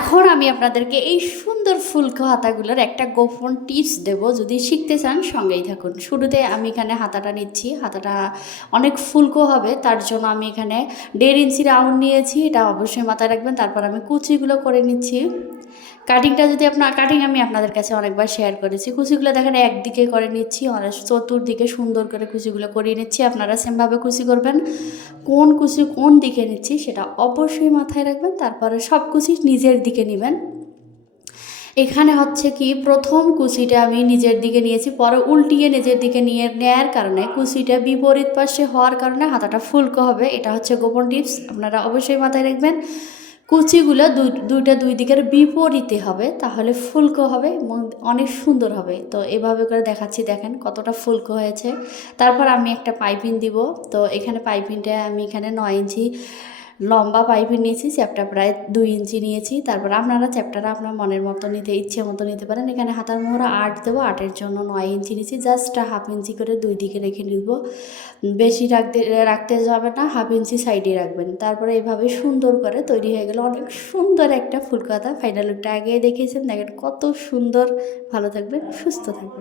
এখন আমি আপনাদেরকে এই সুন্দর ফুলকো হাতাগুলোর একটা গোপন টিপস দেব। যদি শিখতে চান সঙ্গেই থাকুন। শুরুতে আমি এখানে হাতাটা নিচ্ছি। হাতাটা অনেক ফুলকো হবে, তার জন্য আমি এখানে 1.5 ইঞ্চি রাউন্ড নিয়েছি, এটা অবশ্যই মাথায় রাখবেন। তারপর আমি কুচিগুলো করে নিচ্ছি। কাটিংটা যদি কাটিং আমি আপনাদের কাছে অনেকবার শেয়ার করেছি। কুচিগুলো দেখেন একদিকে করে নিচ্ছি, অনেক চতুর্দিকে সুন্দর করে কুচিগুলো করিয়ে নিচ্ছি। আপনারা সেমভাবে কুচি করবেন। কোন কুচি কোন দিকে নিচ্ছি সেটা অবশ্যই মাথায় রাখবেন। তারপরে সব কুচি নিজের দিকে নেবেন। এখানে হচ্ছে কি, প্রথম কুচিটা আমি নিজের দিকে নিয়েছি, পরে উল্টিয়ে নিজের দিকে নেওয়ার কারণে কুচিটা বিপরীত পাশে হওয়ার কারণে হাতাটা ফুলকো হবে। এটা হচ্ছে গোপন টিপস, আপনারা অবশ্যই মাথায় রাখবেন। কুচিগুলো দুইটা দুই দিকের বিপরীতে হবে, তাহলে ফুলকো হবে এবং অনেক সুন্দর হবে। তো এভাবে করে দেখাচ্ছি, দেখেন কতটা ফুলকো হয়েছে। তারপর আমি একটা পাইপিং দিব। তো এখানে পাইপিংটা আমি এখানে 9 ইঞ্চি লম্বা পাইপিং নিয়েছি, চ্যাপটা প্রায় 2 ইঞ্চি নিয়েছি। তারপর আপনারা চ্যাপটাটা আপনার মনের মতো নিতে, ইচ্ছে মতো নিতে পারেন। এখানে হাতার মোহরা 8 দেবো, 8-এর জন্য 9 ইঞ্চি নিয়েছি। জাস্ট 1/2 ইঞ্চি করে দুই দিকে রেখে নিব, বেশি রাখতে যাবে না, 1/2 ইঞ্চি সাইডে রাখবেন। তারপরে এভাবে সুন্দর করে তৈরি হয়ে গেল অনেক সুন্দর একটা ফুলকো হাতা। ফাইনাল লুকটা আগে দেখিয়েছেন, দেখেন কত সুন্দর। ভালো থাকবেন, সুস্থ থাকবেন।